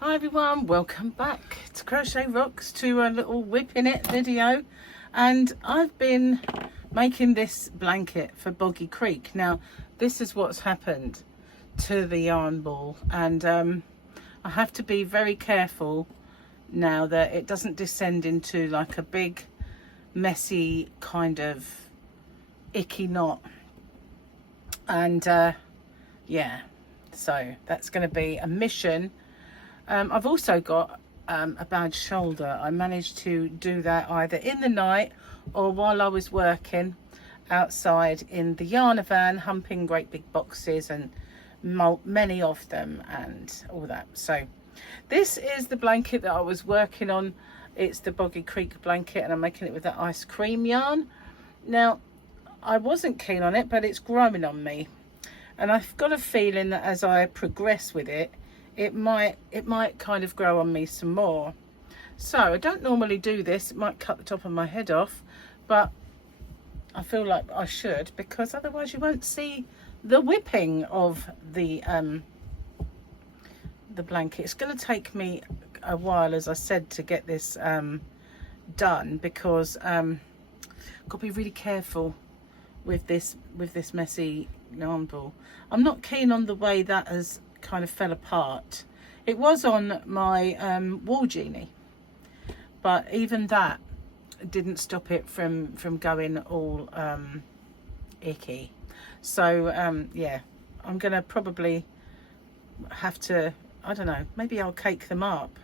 Hi everyone, welcome back to Crochet Rocks, to a little whipping it video. And I've been making this blanket for Boggy Creek. Now this is what's happened to the yarn ball, and I have to be very careful now that it doesn't descend into like a big messy kind of icky knot. And yeah, so that's going to be a mission. I've also got a bad shoulder. I managed to do that either in the night or while I was working outside in the yarn van, humping great big boxes, and many of them and all that. So this is the blanket that I was working on. It's the Boggy Creek blanket, and I'm making it with that ice cream yarn. Now I wasn't keen on it, but it's growing on me, and I've got a feeling that as I progress with it, it might kind of grow on me some more. So I don't normally do this. It might cut the top of my head off, but I feel like I should, because otherwise you won't see the whipping of the blanket. It's going to take me a while, as I said, to get this done, because I've got to be really careful with this messy yarn ball. I'm not keen on the way that has kind of fell apart. It was on my wall genie, but even that didn't stop it from going all icky. So yeah, I'm gonna probably have to, I don't know, maybe I'll cake them up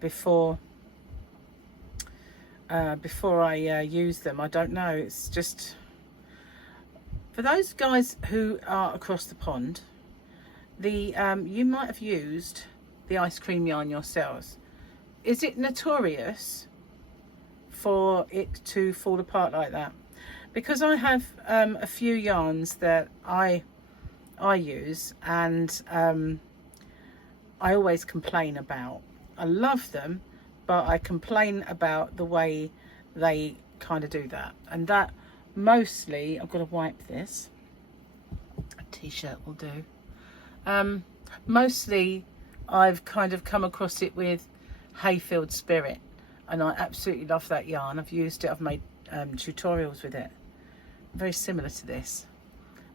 before I use them. I don't know. It's just for those guys who are across the pond. You might have used the ice cream yarn yourselves. Is it notorious for it to fall apart like that? Because I have a few yarns that I use, and I always complain about. I love them, but I complain about the way they kind of do that. And that mostly, I've got to wipe this. A t-shirt will do. Mostly I've kind of come across it with Hayfield Spirit, and I absolutely love that yarn. I've used it, I've made tutorials with it, very similar to this,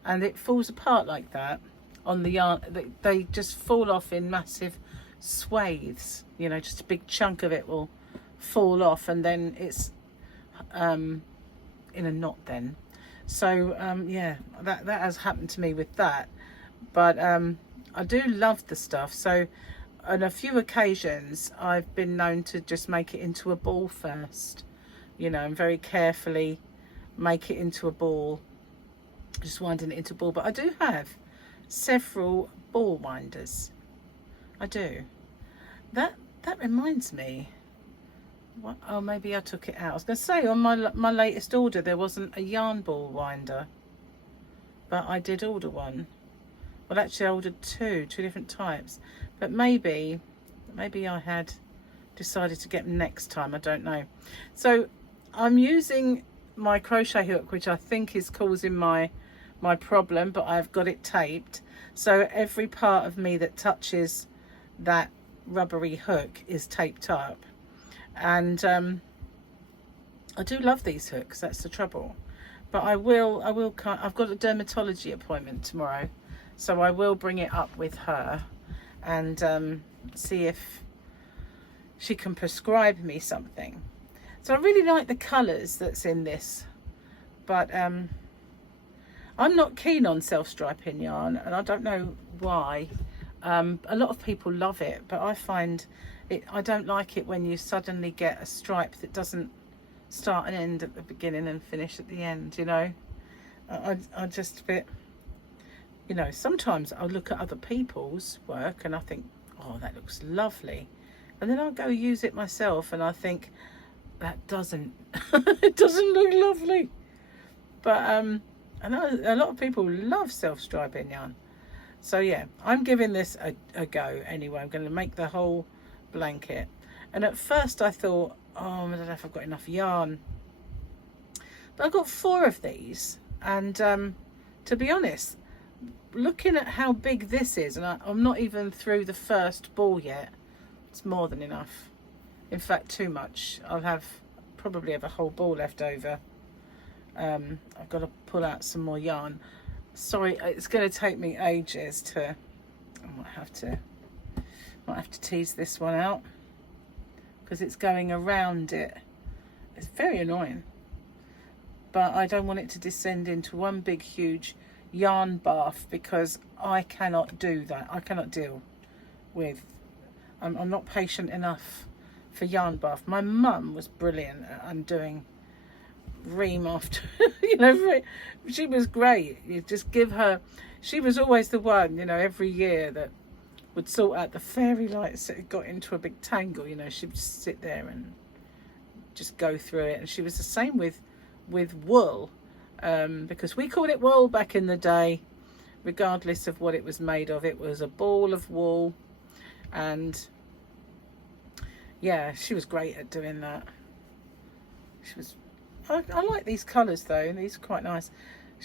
and it falls apart like that on the yarn. They just fall off in massive swathes, you know, just a big chunk of it will fall off, and then it's in a knot then. So yeah, that has happened to me with that. But I do love the stuff. So on a few occasions I've been known to just make it into a ball first, you know, and very carefully make it into a ball, just winding it into a ball. But I do have several ball winders. I do. That reminds me, what, oh, maybe I took it out. I was going to say, on my latest order there wasn't a yarn ball winder, but I did order one. Well, actually I ordered two different types, but maybe I had decided to get them next time, I don't know. So I'm using my crochet hook, which I think is causing my problem, but I've got it taped, so every part of me that touches that rubbery hook is taped up. And I do love these hooks, that's the trouble. But I've got a dermatology appointment tomorrow, so I will bring it up with her and see if she can prescribe me something. So I really like the colours that's in this, but I'm not keen on self-striping yarn, and I don't know why. A lot of people love it, but I find I don't like it when you suddenly get a stripe that doesn't start and end at the beginning and finish at the end, you know. I just a bit, you know, sometimes I'll look at other people's work and I think, oh, that looks lovely, and then I'll go use it myself and I think that doesn't it doesn't look lovely. But I know a lot of people love self-striping yarn. So yeah, I'm giving this a go anyway. I'm going to make the whole blanket, and at first I thought, oh, I don't know if I've got enough yarn, but I've got 4 of these, and to be honest, looking at how big this is, and I'm not even through the first ball yet. It's more than enough. In fact, too much. I'll probably have a whole ball left over. I've got to pull out some more yarn. Sorry, it's going to take me ages to. I might have to tease this one out because it's going around it. It's very annoying, but I don't want it to descend into one big huge yarn bath because I cannot do that. I cannot deal with. I'm not patient enough for yarn bath. My mum was brilliant at undoing ream after, you know, she was great. You just give her, she was always the one, you know, every year that would sort out the fairy lights that got into a big tangle. You know, she'd just sit there and just go through it. And she was the same with wool, because we called it wool back in the day, regardless of what it was made of. It was a ball of wool, and yeah, she was great at doing that. She was. I like these colours though, these are quite nice.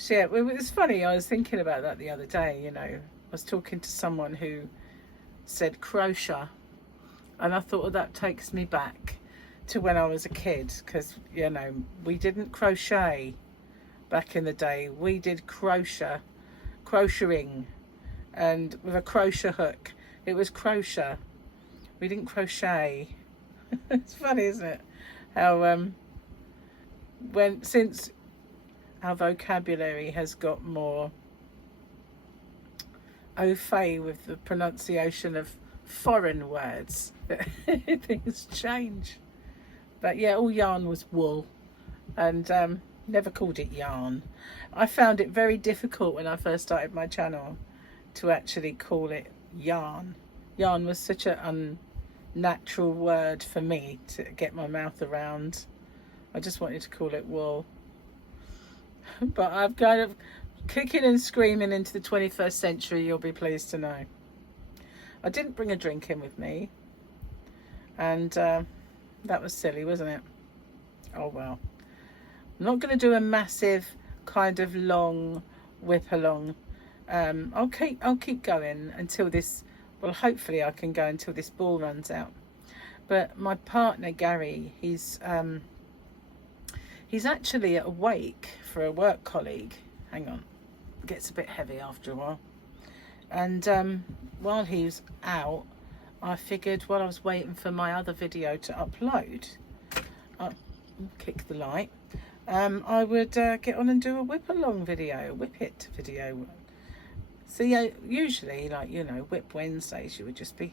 Yeah, it was funny, I was thinking about that the other day, you know. I was talking to someone who said crochet, and I thought, well, that takes me back to when I was a kid, because, you know, we didn't crochet back in the day. We did crocheting, and with a crochet hook. It was crochet. We didn't crochet. It's funny, isn't it? How since our vocabulary has got more au fait with the pronunciation of foreign words, things change. But yeah, all yarn was wool, and never called it yarn. I found it very difficult when I first started my channel to actually call it yarn. Yarn was such an unnatural word for me to get my mouth around. I just wanted to call it wool. But I've kind of kicking and screaming into the 21st century, you'll be pleased to know. I didn't bring a drink in with me, and that was silly, wasn't it? Oh well. I'm not going to do a massive kind of long whip along. I'll keep going until this, well, hopefully I can go until this ball runs out. But my partner Gary, he's actually at a wake for a work colleague. Hang on, it gets a bit heavy after a while. And while he was out, I figured while I was waiting for my other video to upload, I'll kick the light, I would get on and do a whip along video, a whip it video. So yeah, usually, like, you know, Whip Wednesdays, you would just be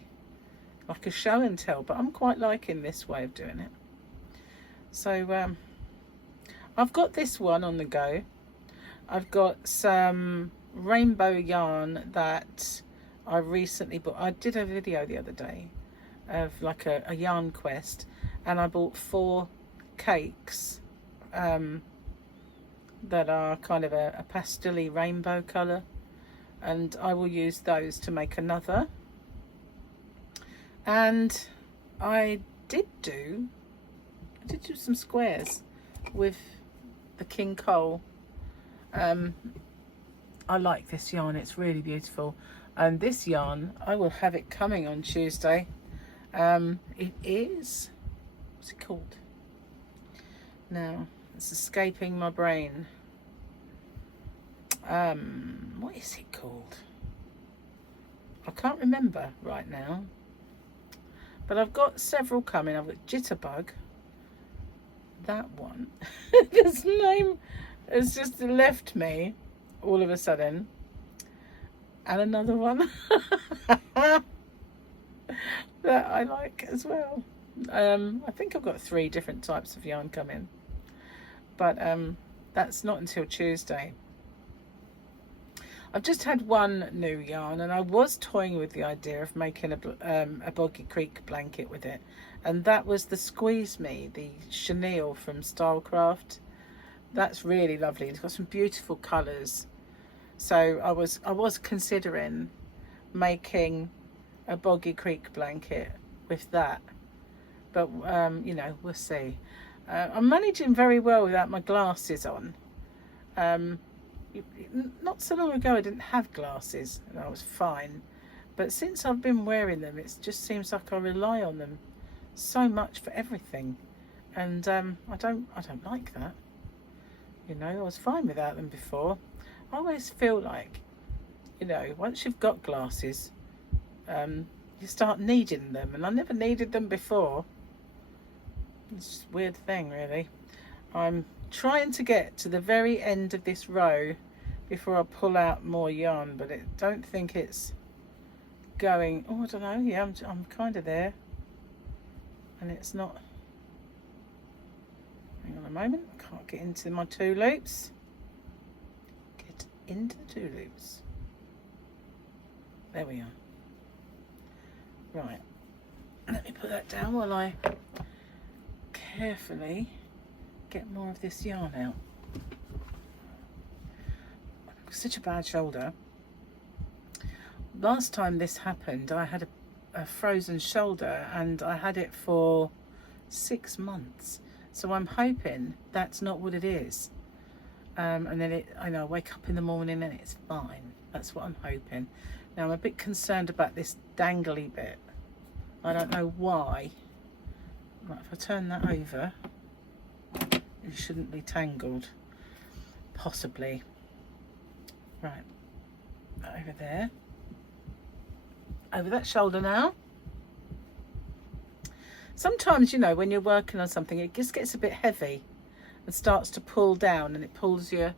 like a show and tell, but I'm quite liking this way of doing it. So I've got this one on the go. I've got some rainbow yarn that I recently bought. I did a video the other day of like a yarn quest, and I bought 4 cakes that are kind of a pastel-y rainbow colour, and I will use those to make another. And I did do some squares with the King Cole. I like this yarn, it's really beautiful. And this yarn, I will have it coming on Tuesday. It is, what's it called? Now, it's escaping my brain. What is it called? I can't remember right now. But I've got several coming. I've got Jitterbug. That one. This name has just left me all of a sudden. And another one that I like as well. I think I've got 3 different types of yarn coming. But that's not until Tuesday. I've just had one new yarn, and I was toying with the idea of making a Boggy Creek blanket with it, and that was the Squeeze Me, the chenille from Stylecraft. That's really lovely. It's got some beautiful colours. So I was considering making a Boggy Creek blanket with that, but you know, we'll see. I'm managing very well without my glasses on. not so long ago I didn't have glasses and I was fine, but since I've been wearing them, it just seems like I rely on them so much for everything, and I don't like that. You know, I was fine without them before. I always feel like, you know, once you've got glasses, you start needing them, and I never needed them before. It's just a weird thing, really. I'm trying to get to the very end of this row before I pull out more yarn, but I don't think it's going. Oh, I don't know. Yeah, I'm kind of there, and it's not. Hang on a moment. I can't get into my 2 loops. Get into the 2 loops. There we are. Right. Let me put that down while I carefully get more of this yarn out. Such a bad shoulder. Last time this happened, I had a frozen shoulder, and I had it for 6 months. So I'm hoping that's not what it is. And then I wake up in the morning and it's fine. That's what I'm hoping. Now I'm a bit concerned about this dangly bit. I don't know why. Right, if I turn that over, it shouldn't be tangled. Possibly. Right, over there. Over that shoulder now. Sometimes, you know, when you're working on something, it just gets a bit heavy and starts to pull down, and it pulls you,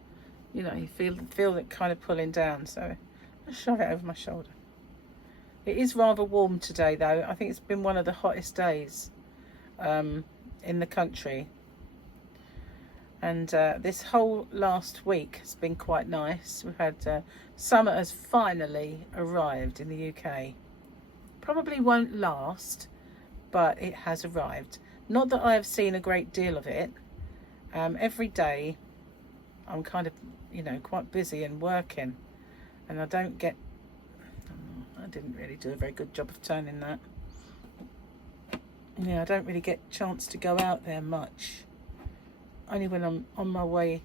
you know, you feel it kind of pulling down. So I'll shove it over my shoulder. It is rather warm today, though. I think it's been one of the hottest days in the country. And this whole last week has been quite nice. We've had summer has finally arrived in the UK. Probably won't last, but it has arrived. Not that I have seen a great deal of it. Every day I'm kind of, you know, quite busy and working, and I don't get, I didn't really do a very good job of turning that. Yeah, I don't really get a chance to go out there much. Only when I'm on my way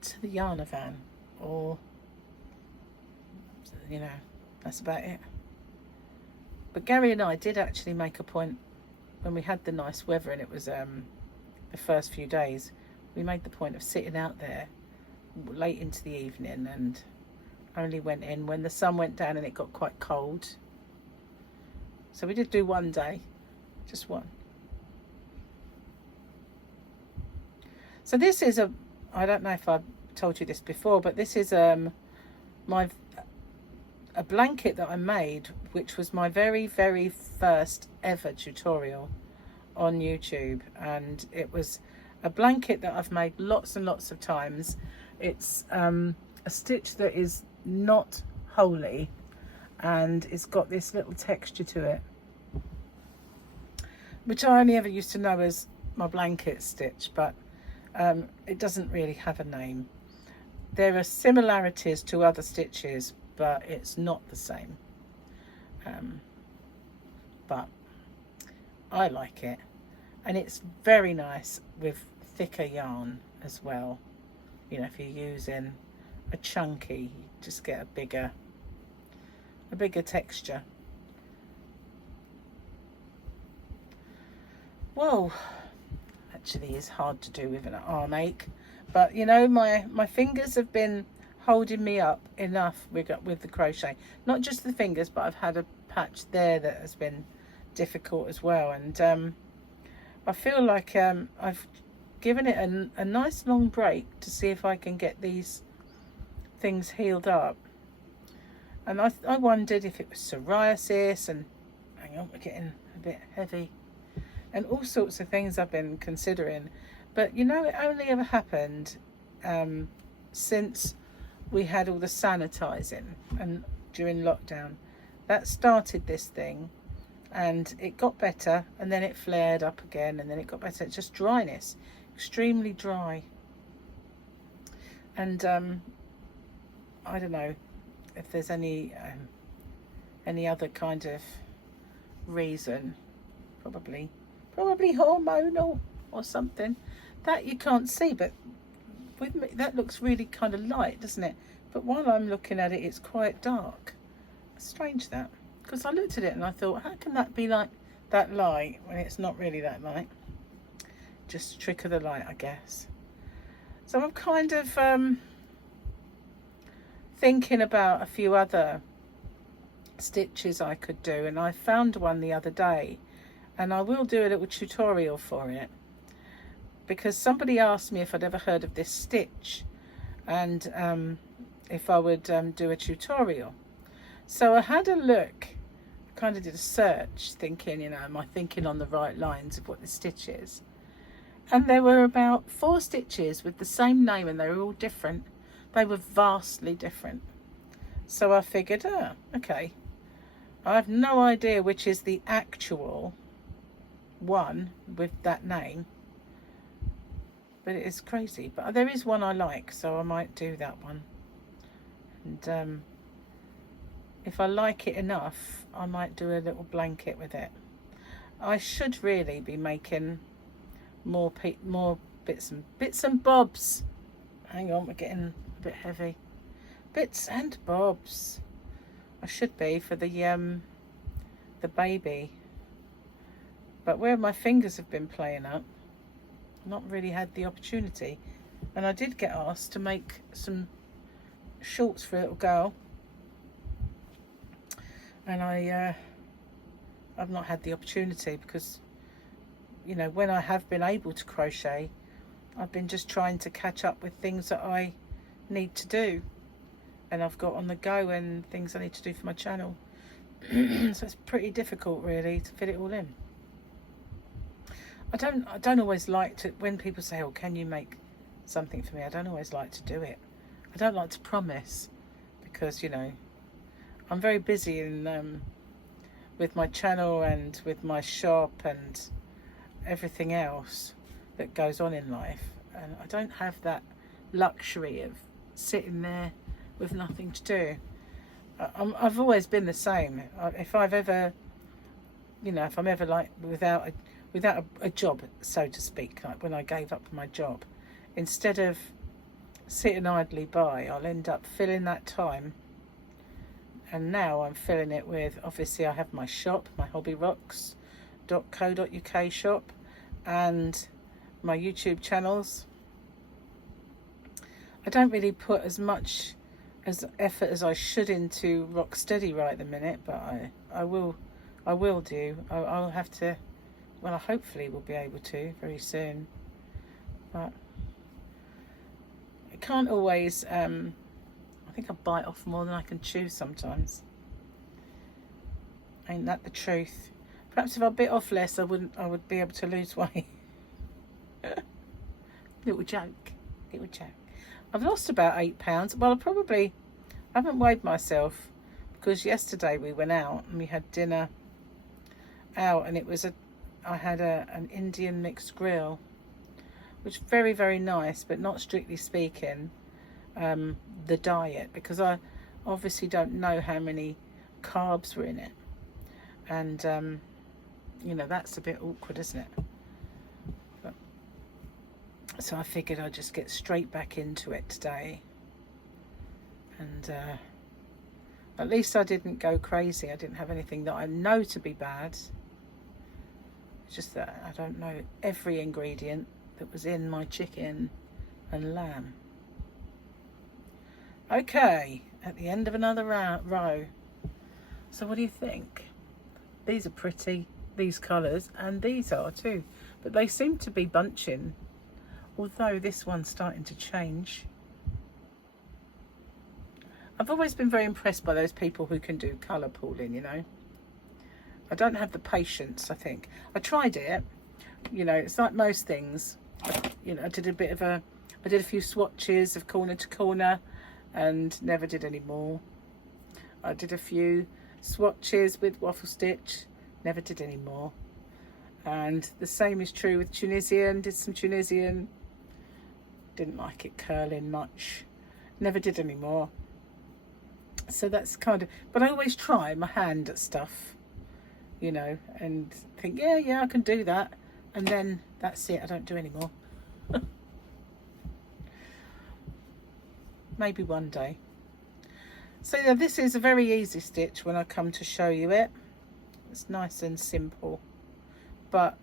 to the yarn van, or, you know, that's about it. But Gary and I did actually make a point when we had the nice weather, and it was the first few days, we made the point of sitting out there late into the evening, and only went in when the sun went down and it got quite cold. So we did do one day, just one. So this is I don't know if I've told you this before, but this is a blanket that I made, which was my very, very first ever tutorial on YouTube. And it was a blanket that I've made lots and lots of times. It's a stitch that is not holy, and it's got this little texture to it, which I only ever used to know as my blanket stitch, but it doesn't really have a name. There are similarities to other stitches, but it's not the same. But I like it, and it's very nice with thicker yarn as well. You know, if you're using a chunky, you just get a bigger texture. Whoa, actually is hard to do with an arm ache, but you know, my fingers have been holding me up enough with the crochet. Not just the fingers, but I've had a patch there that has been difficult as well, and I feel like I've given it a nice long break to see if I can get these things healed up. And I wondered if it was psoriasis, and hang on, we're getting a bit heavy, and all sorts of things I've been considering. But you know, it only ever happened since we had all the sanitizing and during lockdown. That started this thing, and it got better, and then it flared up again, and then it got better. It's just dryness, extremely dry. And I don't know if there's any other kind of reason. Probably hormonal or something that you can't see, but with me, that looks really kind of light, doesn't it? But while I'm looking at it, it's quite dark. Strange that, because I looked at it and I thought, how can that be like that light when it's not really that light? Just a trick of the light, I guess. So I'm kind of thinking about a few other stitches I could do, and I found one the other day, and I will do a little tutorial for it, because somebody asked me if I'd ever heard of this stitch, and if I would do a tutorial. So I had a look, kind of did a search, thinking, you know, am I thinking on the right lines of what the stitch is? And there were about 4 stitches with the same name, and they were all different. They were vastly different. So I figured, oh, okay, I have no idea which is the actual one with that name, but it is crazy. But there is one I like, so I might do that one. And if I like it enough, I might do a little blanket with it. I should really be making more bits and bobs. Hang on, we're getting a bit heavy. Bits and bobs. I should be for the baby, but where my fingers have been playing up, not really had the opportunity. And I did get asked to make some shorts for a little girl, and I've not had the opportunity, because, you know, when I have been able to crochet, I've been just trying to catch up with things that I need to do, and I've got on the go, and things I need to do for my channel. So it's pretty difficult really to fit it all in. I don't always like to, when people say, oh, can you make something for me, I don't always like to do it. I don't like to promise, because, you know, I'm very busy in with my channel and with my shop and everything else that goes on in life, and I don't have that luxury of sitting there with nothing to do. I've always been the same. If I've ever, you know, if I'm ever like without a job, so to speak, like when I gave up my job, instead of sitting idly by, I'll end up filling that time. And now I'm filling it with, obviously I have my shop, my hobbyrocks.co.uk shop, and my YouTube channels. I don't really put as much as effort as I should into Rocksteady right at the minute, but I will do. I'll have to, well, I hopefully will be able to very soon, but I can't always, I think I bite off more than I can chew sometimes. Ain't that the truth? Perhaps if I bit off less, I would be able to lose weight. Little joke. I've lost about 8 pounds. Well, I haven't weighed myself, because yesterday we went out and we had dinner out, and I had an Indian mixed grill, which was very, very nice, but not strictly speaking the diet, because I obviously don't know how many carbs were in it, and you know, that's a bit awkward, isn't it? So I figured I'd just get straight back into it today, and at least I didn't go crazy. I didn't have anything that I know to be bad. It's just that I don't know every ingredient that was in my chicken and lamb. Okay, at the end of another row. So what do you think? These are pretty, these colours, and these are too, but they seem to be bunching, although this one's starting to change. I've always been very impressed by those people who can do colour pooling, you know. I don't have the patience, I think. I tried it, you know, it's like most things. You know, I did a few swatches of corner to corner and never did any more. I did a few swatches with waffle stitch, never did any more. And the same is true with Tunisian. Did some Tunisian, didn't like it curling much, never did any more. So that's kind of, but I always try my hand at stuff, you know, and think, yeah, I can do that, and then that's it, I don't do any more. maybe one day. So yeah, this is a very easy stitch when I come to show you it. It's nice and simple. But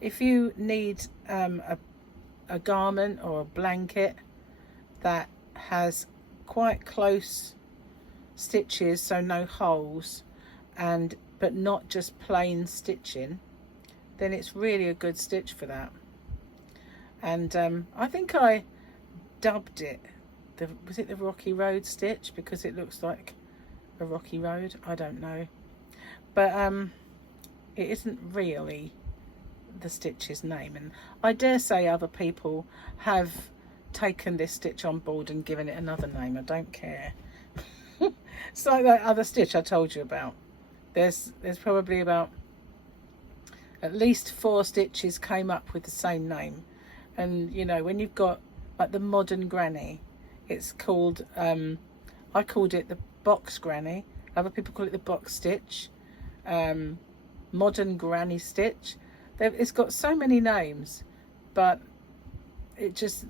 if you need a garment or a blanket that has quite close stitches, so no holes, but not just plain stitching, then it's really a good stitch for that. And I think I dubbed it was it the Rocky Road stitch, because it looks like a rocky road. I don't know, but it isn't really the stitch's name, and I dare say other people have taken this stitch on board and given it another name. I don't care. It's like that other stitch I told you about. There's probably about at least 4 stitches came up with the same name. And you know, when you've got like the modern granny, it's called I called it the box granny, other people call it the box stitch, modern granny stitch. It's got so many names, but it just,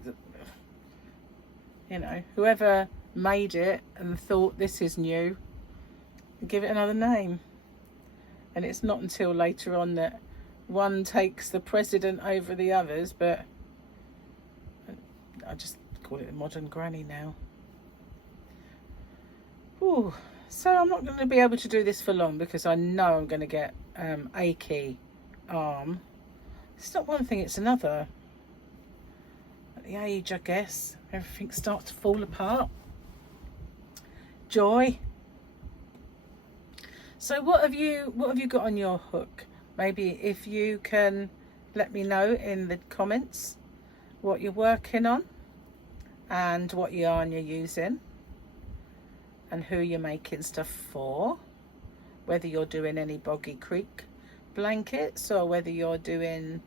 you know, whoever made it and thought this is new, give it another name. And it's not until later on that one takes the precedent over the others, but I just call it a modern granny now. Ooh, so I'm not going to be able to do this for long because I know I'm going to get achy arm. It's not one thing, it's another. At the age, I guess, everything starts to fall apart. Joy. So what have you got on your hook? Maybe if you can let me know in the comments what you're working on and what yarn you're using and who you're making stuff for, whether you're doing any Boggy Creek blankets or whether you're doing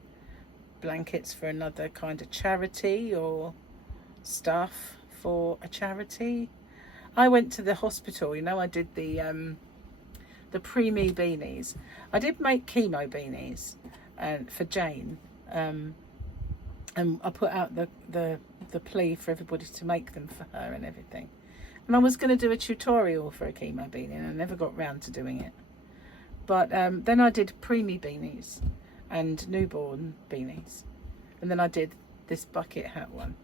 blankets for another kind of charity or stuff for a charity. I went to the hospital, you know, I did the preemie beanies. I did make chemo beanies for Jane, and I put out the plea for everybody to make them for her and everything. And I was going to do a tutorial for a chemo beanie and I never got round to doing it. But then I did preemie beanies and newborn beanies, and then I did this bucket hat one.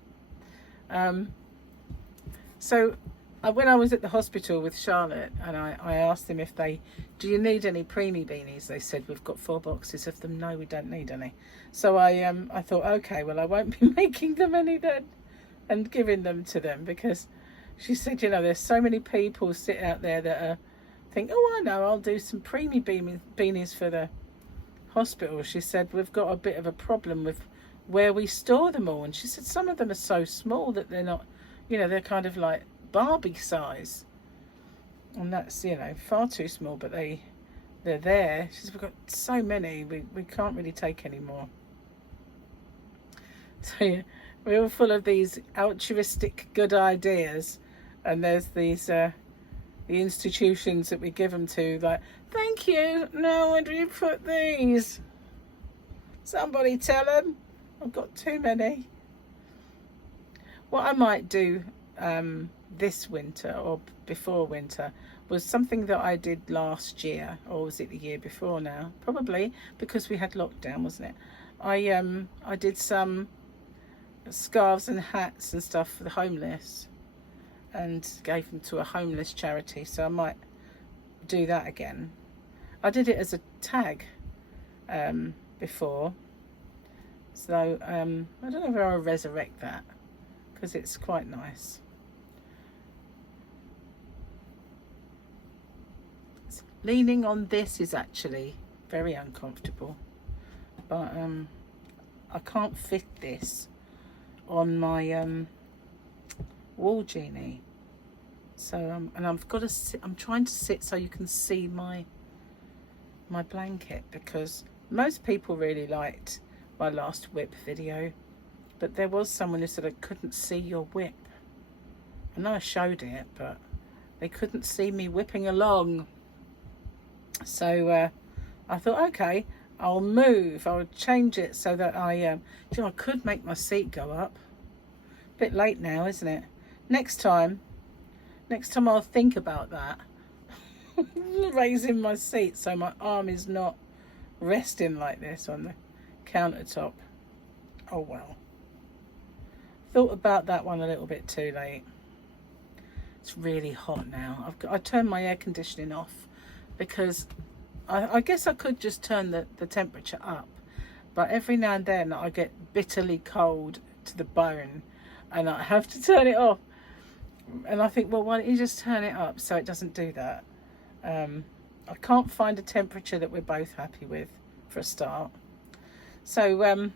So when I was at the hospital with Charlotte and I asked them if do you need any preemie beanies? They said, we've got 4 boxes of them. No, we don't need any. So I thought, okay, well, I won't be making them any then and giving them to them, because she said, you know, there's so many people sit out there that think, oh, I know, I'll do some preemie beanies for the hospital. She said, we've got a bit of a problem with where we store them all. And she said, some of them are so small that they're not, you know, they're kind of like Barbie size, and that's, you know, far too small, but they're there. She said, we've got so many, we can't really take any more. So yeah, we're all full of these altruistic good ideas, and there's these the institutions that we give them to, like, thank you, no, where do you put these? Somebody tell them I've got too many. What I might do this winter or before winter was something that I did last year, or was it the year before now? Probably, because we had lockdown, wasn't it? I did some scarves and hats and stuff for the homeless and gave them to a homeless charity, so I might do that again. I did it as a tag before, so I don't know if I'll resurrect that because it's quite nice. Leaning on this is actually very uncomfortable, but I can't fit this on my wall genie, so and I've got to sit, I'm trying to sit so you can see my blanket, because most people really liked my last WIP video, but there was someone who said I couldn't see your WIP. I know I showed it, but they couldn't see me whipping along. So I thought, okay, I'll change it so that I could make my seat go up. A bit late now, isn't it? next time I'll think about that. Raising my seat so my arm is not resting like this on the countertop. Oh well. Thought about that one a little bit too late. It's really hot now. I turned my air conditioning off because I guess I could just turn the temperature up, but every now and then I get bitterly cold to the bone and I have to turn it off. And I think, well, why don't you just turn it up so it doesn't do that? I can't find a temperature that we're both happy with for a start. So,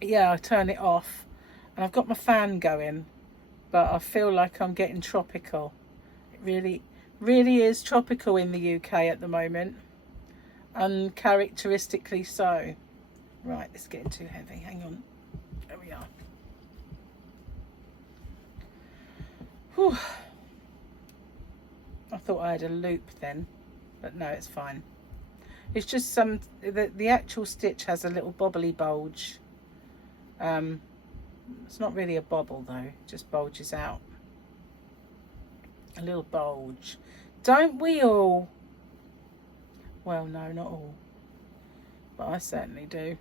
yeah, I turn it off and I've got my fan going, but I feel like I'm getting tropical. It really is tropical in the UK at the moment, uncharacteristically so. Right, it's getting too heavy. Hang on. There we are. Whew. I thought I had a loop then, but no, it's fine. It's just the actual stitch has a little bobbly bulge. It's not really a bobble though, it just bulges out. A little bulge. Don't we all? Well, no, not all, but I certainly do.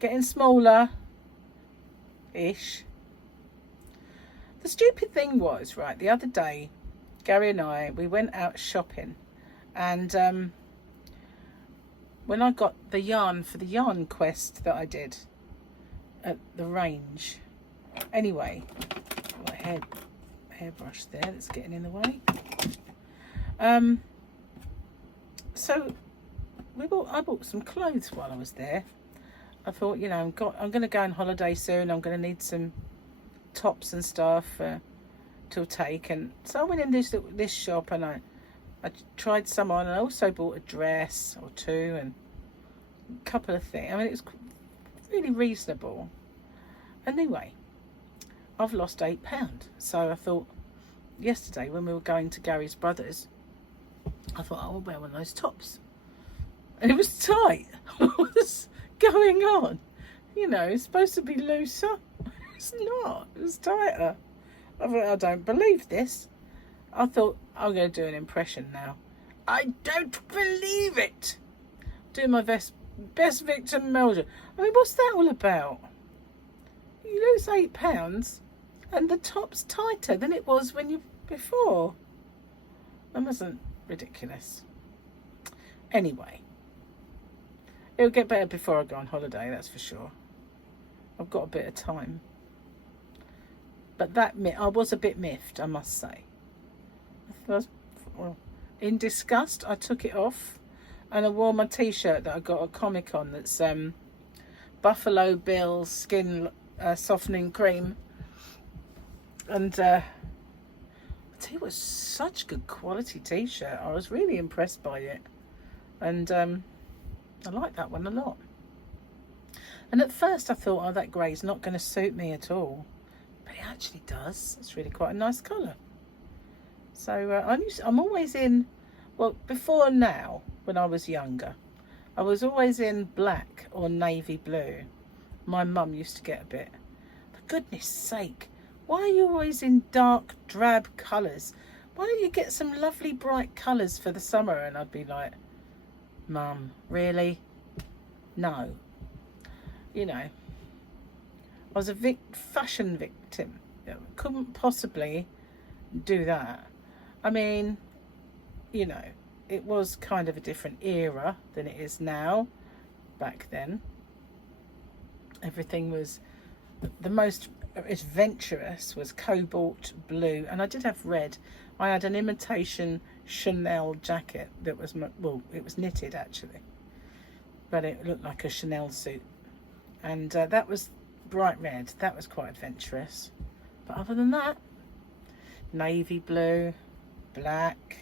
Getting smaller ish. The stupid thing was, right, the other day Gary and I, we went out shopping, and when I got the yarn for the yarn quest that I did at the range, anyway, got a hairbrush there that's getting in the way. So I bought some clothes while I was there. I thought, you know, I'm going to go on holiday soon. I'm going to need some tops and stuff to take, and so I went in this shop and I tried some on. I also bought a dress or two and a couple of things. I mean, it was really reasonable. Anyway, I've lost £8, so I thought yesterday when we were going to Gary's brother's, I thought I will wear one of those tops, and it was tight. What's going on? You know, it's supposed to be looser. It's not. It was tighter. I thought, I don't believe this. I thought, I'm going to do an impression now. I don't believe it. Do my best victim Melja. I mean, what's that all about? You lose £8 and the top's tighter than it was before. That wasn't ridiculous. Anyway, it'll get better before I go on holiday, that's for sure. I've got a bit of time. But I was a bit miffed, I must say. In disgust, I took it off and I wore my t-shirt that I got at Comic-Con that's Buffalo Bill skin softening cream. And I tell you, it was such good quality t-shirt. I was really impressed by it. And I like that one a lot. And at first I thought, oh, that grey's not going to suit me at all. But it actually does. It's really quite a nice colour. So I'm always in, well, before now, when I was younger, I was always in black or navy blue. My mum used to get a bit, for goodness sake, why are you always in dark, drab colours? Why don't you get some lovely bright colours for the summer? And I'd be like, Mum, really? No. You know, I was a fashion victim. Couldn't possibly do that. I mean, you know, it was kind of a different era than it is now. Back then, everything was, the most adventurous was cobalt blue, and I did have red. I had an imitation Chanel jacket that was, well, it was knitted actually, but it looked like a Chanel suit, and that was bright red. That was quite adventurous. But other than that, navy blue, black,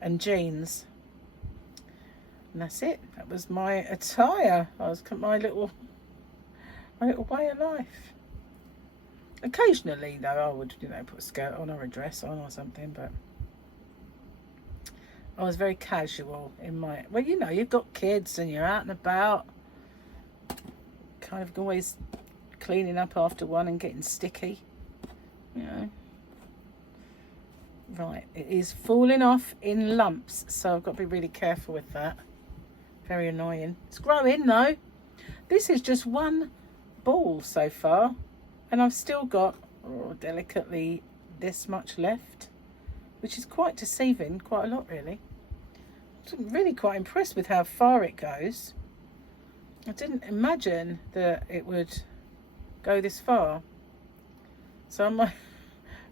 and jeans, and that's it. That was my attire. I was my little way of life. Occasionally though, I would, you know, put a skirt on or a dress on or something, but I was very casual in my, well, you know, you've got kids and you're out and about, kind of always cleaning up after one and getting sticky, you know. Right, it is falling off in lumps, so I've got to be really careful with that. Very annoying. It's growing though. This is just one ball so far, and I've still got delicately this much left, which is quite deceiving, quite a lot really. I'm really quite impressed with how far it goes. I didn't imagine that it would go this far, so I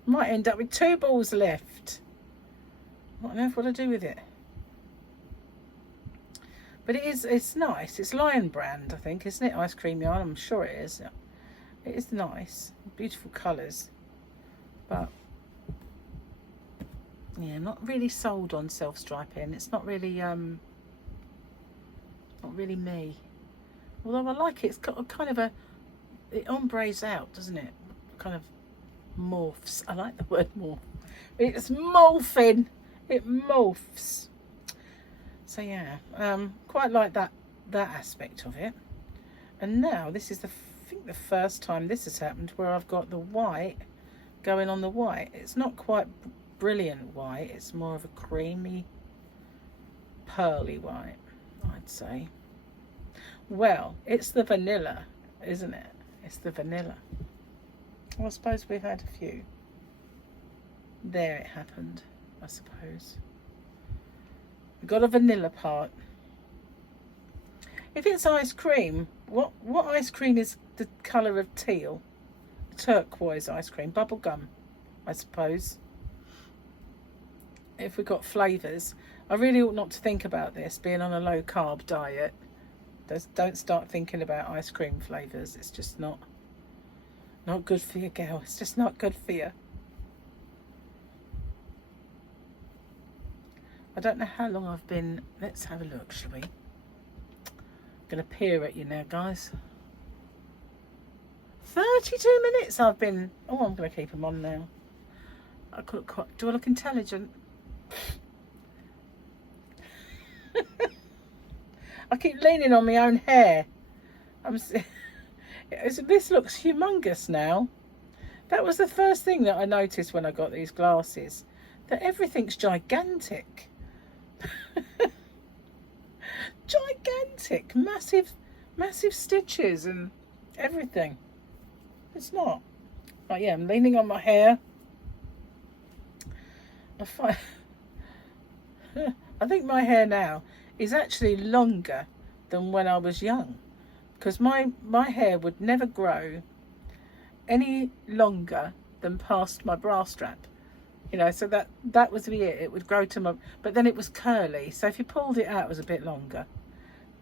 might end up with 2 balls left. What on earth will I do with it? But it's nice. It's Lion brand, I think, isn't it? Ice cream yarn. I'm sure it is. It is nice. Beautiful colours. But yeah, not really sold on self-striping. It's not really me. Although I like it. It's got a kind of it ombres out, doesn't it? Kind of morphs. I like the word morph. It's morphing. It morphs. So yeah, quite like that aspect of it. And now this is I think the first time this has happened where I've got the white going on the white. It's not quite brilliant white. It's more of a creamy, pearly white, I'd say. Well, it's the vanilla, isn't it? It's the vanilla. Well, I suppose we've had a few. There it happened, I suppose. We've got a vanilla part. If it's ice cream, what ice cream is the colour of teal? Turquoise ice cream. Bubble gum, I suppose. If we've got flavours. I really ought not to think about this, being on a low carb diet. Don't start thinking about ice cream flavours. It's just not good for you, girl. It's just not good for you. I don't know how long I've been. Let's have a look, shall we? I'm going to peer at you now, guys. 32 minutes I've been. Oh, I'm going to keep them on now. Do I look intelligent? I keep leaning on my own hair. This looks humongous now. That was the first thing that I noticed when I got these glasses. That everything's gigantic. Gigantic, massive stitches and everything. It's not. Oh yeah, I'm leaning on my hair. I think my hair now is actually longer than when I was young, because my hair would never grow any longer than past my bra strap. You know, so that was the it would grow to my, but then it was curly, so if you pulled it out it was a bit longer,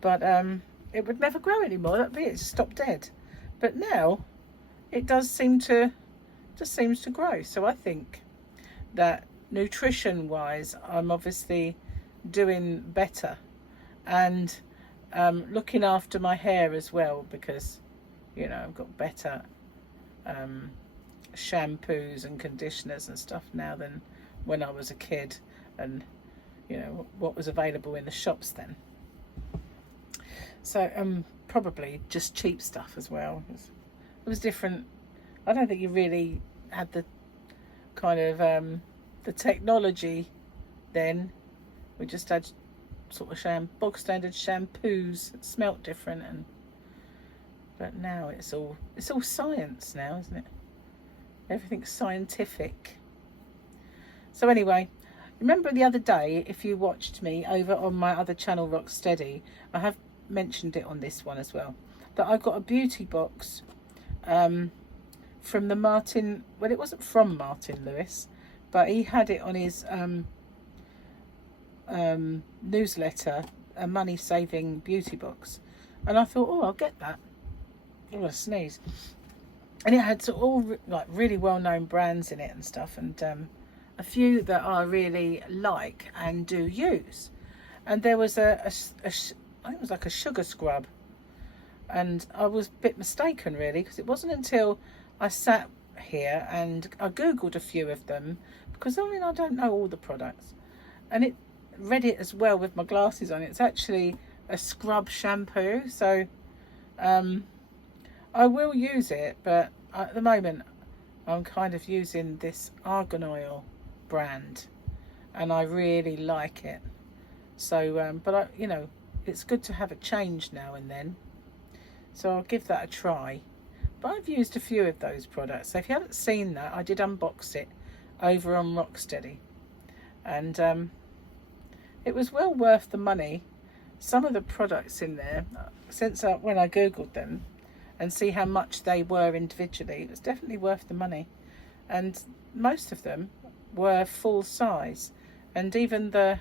but it would never grow anymore. That'd be it, just stop dead. But now it seems to grow. So I think that nutrition wise I'm obviously doing better, and looking after my hair as well, because you know I've got better shampoos and conditioners and stuff now than when I was a kid, and you know what was available in the shops then. So probably just cheap stuff as well. It was different. I don't think you really had the kind of the technology then. We just had sort of bog standard shampoos that smelt different, but now it's all science now, isn't it? Everything's scientific. So anyway, remember the other day, if you watched me over on my other channel, Rocksteady, I have mentioned it on this one as well, that I got a beauty box from the Martin, well it wasn't from Martin Lewis, but he had it on his newsletter, a money saving beauty box, and I thought, oh, I'll get that. Oh, I sneeze. And it had all like really well-known brands in it and stuff, and a few that I really like and do use. And there was I think it was like a sugar scrub, and I was a bit mistaken really, because it wasn't until I sat here and I googled a few of them, because I mean I don't know all the products, and it read it as well with my glasses on. It's actually a scrub shampoo, so I will use it, but at the moment I'm kind of using this argan oil brand, and I really like it. So but I, you know, it's good to have a change now and then, so I'll give that a try. But I've used a few of those products, so if you haven't seen that, I did unbox it over on Rocksteady, and it was well worth the money. Some of the products in there, since when I googled them and see how much they were individually, it was definitely worth the money. And most of them were full size, and even the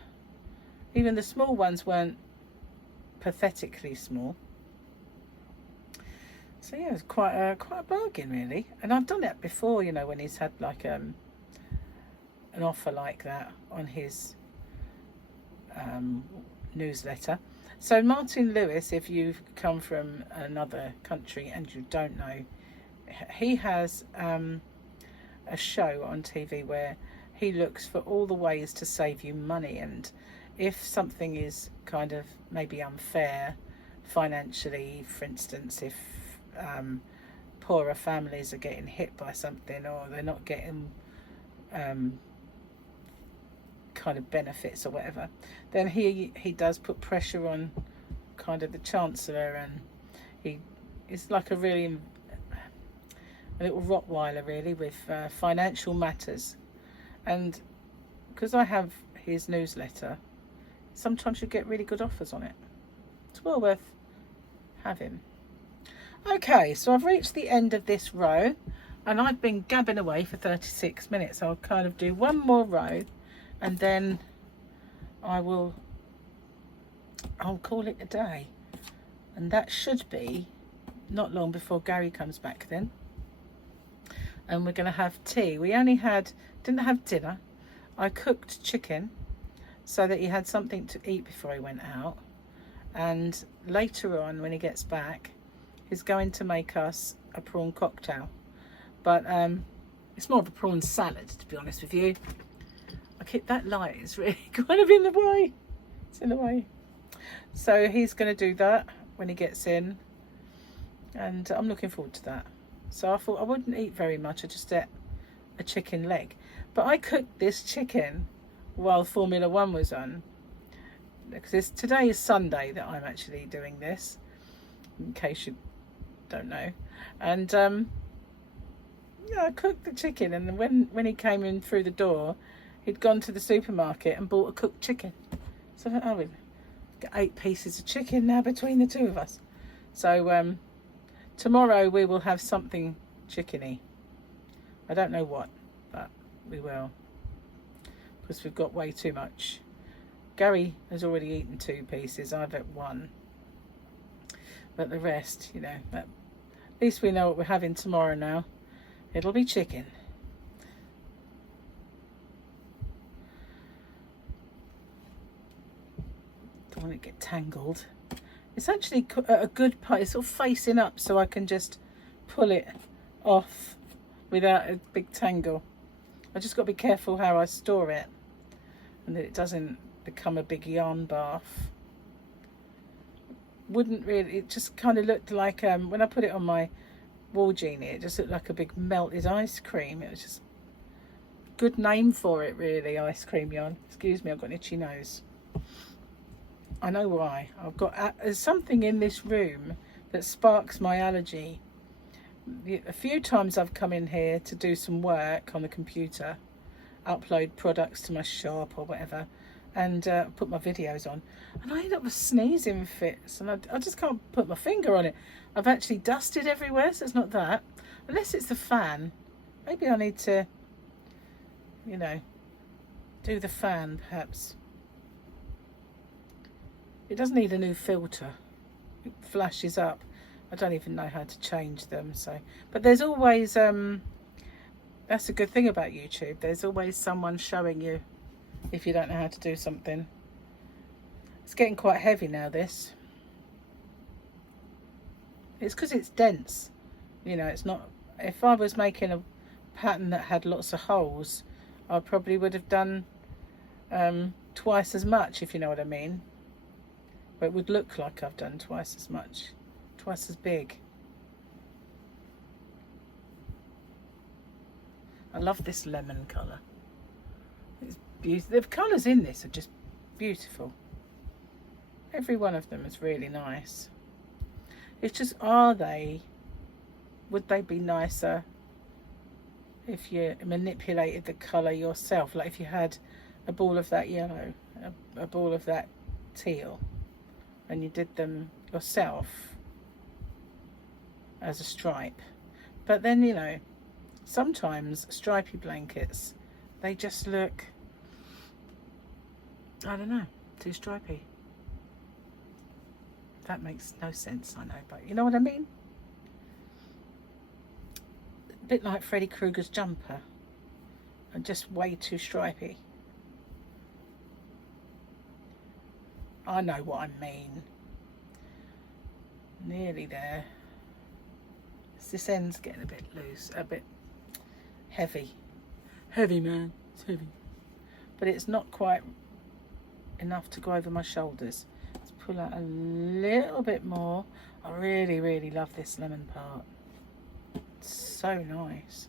small ones weren't pathetically small. So yeah, it was quite a bargain really. And I've done it before, you know, when he's had like an offer like that on his newsletter. So Martin Lewis, if you've come from another country and you don't know, he has a show on TV where he looks for all the ways to save you money, and if something is kind of maybe unfair financially, for instance, if poorer families are getting hit by something, or they're not getting kind of benefits or whatever, then he does put pressure on kind of the Chancellor, and he is like a little Rottweiler really with financial matters. And because I have his newsletter, sometimes you get really good offers on it. It's well worth having. Okay, so I've reached the end of this row, and I've been gabbing away for 36 minutes. I'll kind of do one more row, and then I'll call it a day. And that should be not long before Gary comes back then. And we're going to have tea. We didn't have dinner. I cooked chicken so that he had something to eat before he went out. And later on, when he gets back, he's going to make us a prawn cocktail. But it's more of a prawn salad, to be honest with you. That light is really kind of in the way. It's in the way. So he's going to do that when he gets in, and I'm looking forward to that. So I thought I wouldn't eat very much. I just ate a chicken leg, but I cooked this chicken while Formula One was on, because today is Sunday that I'm actually doing this, in case you don't know. And yeah, I cooked the chicken, and when he came in through the door, he'd gone to the supermarket and bought a cooked chicken. So I thought, we've got 8 pieces of chicken now between the two of us. So tomorrow we will have something chickeny. I don't know what, but we will, because we've got way too much. Gary has already eaten 2 pieces. I've had 1. But the rest, you know, at least we know what we're having tomorrow now. It'll be chicken. Don't want it to get tangled. It's actually a good part. It's sort of facing up, so I can just pull it off without a big tangle. I just got to be careful how I store it, and that it doesn't become a big yarn bath. Wouldn't really, it just kind of looked like when I put it on my wall genie, it just looked like a big melted ice cream. It was just a good name for it really, ice cream yarn. Excuse me, I've got an itchy nose. I know why. I've got there's something in this room that sparks my allergy. A few times I've come in here to do some work on the computer, upload products to my shop or whatever, and put my videos on, and I end up with sneezing fits, and I just can't put my finger on it. I've actually dusted everywhere, so it's not that. Unless it's the fan. Maybe I need to, you know, do the fan perhaps. It does need a new filter. It flashes up. I don't even know how to change them. So, but there's always that's a good thing about YouTube. There's always someone showing you if you don't know how to do something. It's getting quite heavy now, this. It's because it's dense. You know, it's not. If I was making a pattern that had lots of holes, I probably would have done twice as much, if you know what I mean. But it would look like I've done twice as much, twice as big. I love this lemon colour. It's beautiful. The colours in this are just beautiful. Every one of them is really nice. It's just, would they be nicer if you manipulated the colour yourself? Like if you had a ball of that yellow, a ball of that teal, and you did them yourself as a stripe. But then, you know, sometimes stripy blankets, they just look, I don't know, too stripy. That makes no sense, I know, but you know what I mean? A bit like Freddy Krueger's jumper, and just way too stripy. I know what I mean. Nearly there. This end's getting a bit loose, a bit heavy. Heavy, man, it's heavy. But it's not quite enough to go over my shoulders. Let's pull out a little bit more. I really, really love this lemon part. It's so nice.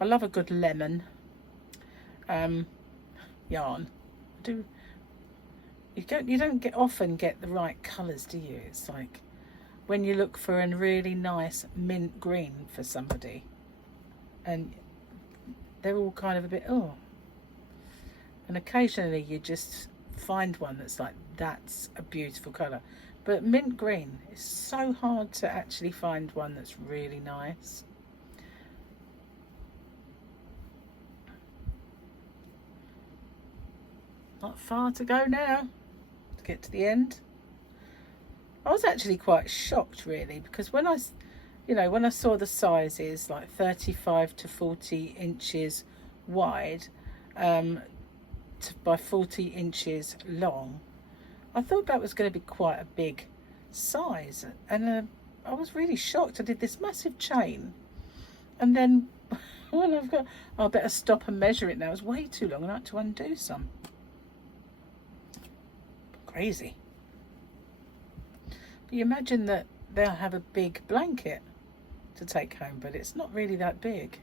I love a good lemon yarn. You don't often get the right colours, do you? It's like when you look for a really nice mint green for somebody, and they're all kind of a bit, oh. And occasionally you just find one that's like, that's a beautiful colour. But mint green is so hard to actually find one that's really nice. Not far to go now to get to the end. I was actually quite shocked, really, because when I saw the sizes, like 35 to 40 inches wide by 40 inches long, I thought that was going to be quite a big size, and I was really shocked. I did this massive chain, and then when I better stop and measure it now. It was way too long, and I had to undo some. Crazy. But you imagine that they'll have a big blanket to take home, but it's not really that big.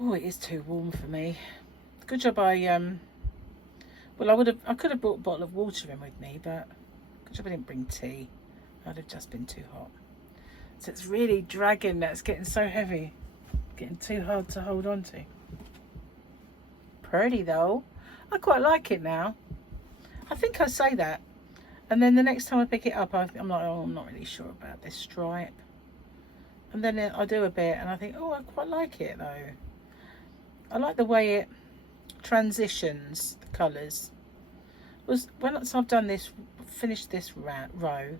Oh, it is too warm for me. Good job I could have brought a bottle of water in with me, but good job I didn't bring tea. That'd have just been too hot. So it's really dragging. That's getting so heavy, getting too hard to hold on to. Pretty though. I quite like it now. I think I say that, and then the next time I pick it up, I'm like, oh, I'm not really sure about this stripe. And then I do a bit, and I think, oh, I quite like it though. I like the way it transitions the colours. Once I've done this, finished this row,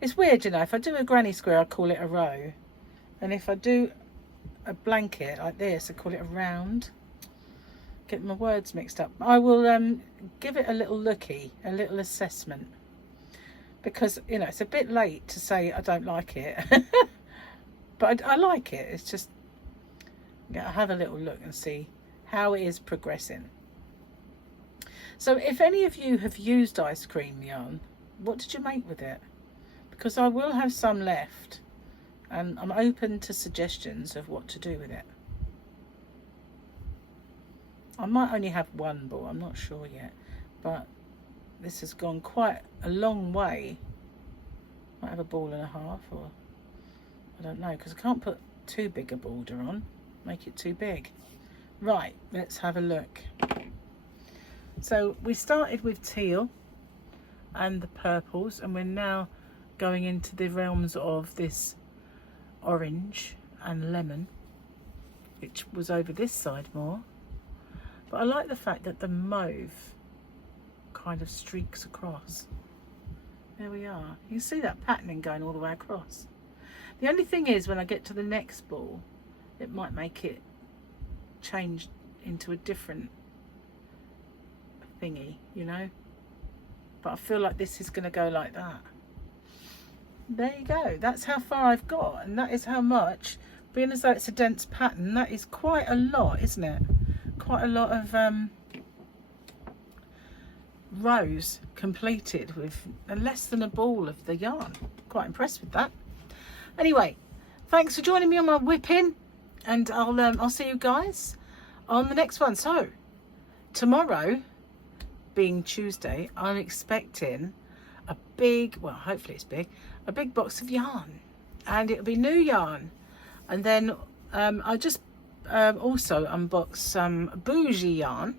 it's weird, you know. If I do a granny square, I call it a row, and if I do a blanket like this, I call it a round. Get my words mixed up. I will give it a little looky, a little assessment, because, you know, it's a bit late to say I don't like it. But I like it. It's just, yeah, have a little look and see how it is progressing. So if any of you have used ice cream yarn, what did you make with it? Because I will have some left, and I'm open to suggestions of what to do with it. I might only have one ball, I'm not sure yet, but this has gone quite a long way. Might have a ball and a half, or I don't know, because I can't put too big a border on, make it too big. Right, let's have a look. So we started with teal and the purples, and we're now going into the realms of this orange and lemon, which was over this side more. But I like the fact that the mauve kind of streaks across. There we are. You can see that patterning going all the way across. The only thing is, when I get to the next ball, it might make it change into a different thingy, you know. But I feel like this is going to go like that. There you go. That's how far I've got, and that is how much. Being as though it's a dense pattern, that is quite a lot, isn't it? Quite a lot of rows completed with less than a ball of the yarn. Quite impressed with that. Anyway, thanks for joining me on my whipping, and I'll see you guys on the next one. So tomorrow, being Tuesday, I'm expecting a big, well, hopefully it's big, a big box of yarn, and it'll be new yarn. And then I just also unboxed some bougie yarn,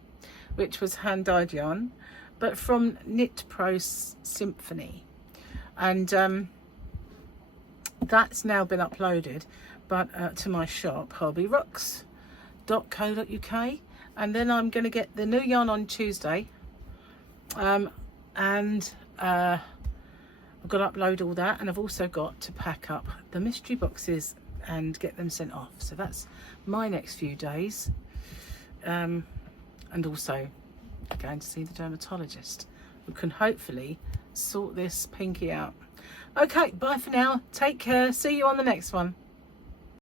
which was hand dyed yarn, but from Knit Pro Symphony, and that's now been uploaded, but to my shop, hobbyrocks.co.uk, and then I'm going to get the new yarn on Tuesday, and I've got to upload all that, and I've also got to pack up the mystery boxes and get them sent off. So that's my next few days, and also going to see the dermatologist, who can hopefully sort this pinky out. Okay, bye for now. Take care. See you on the next one.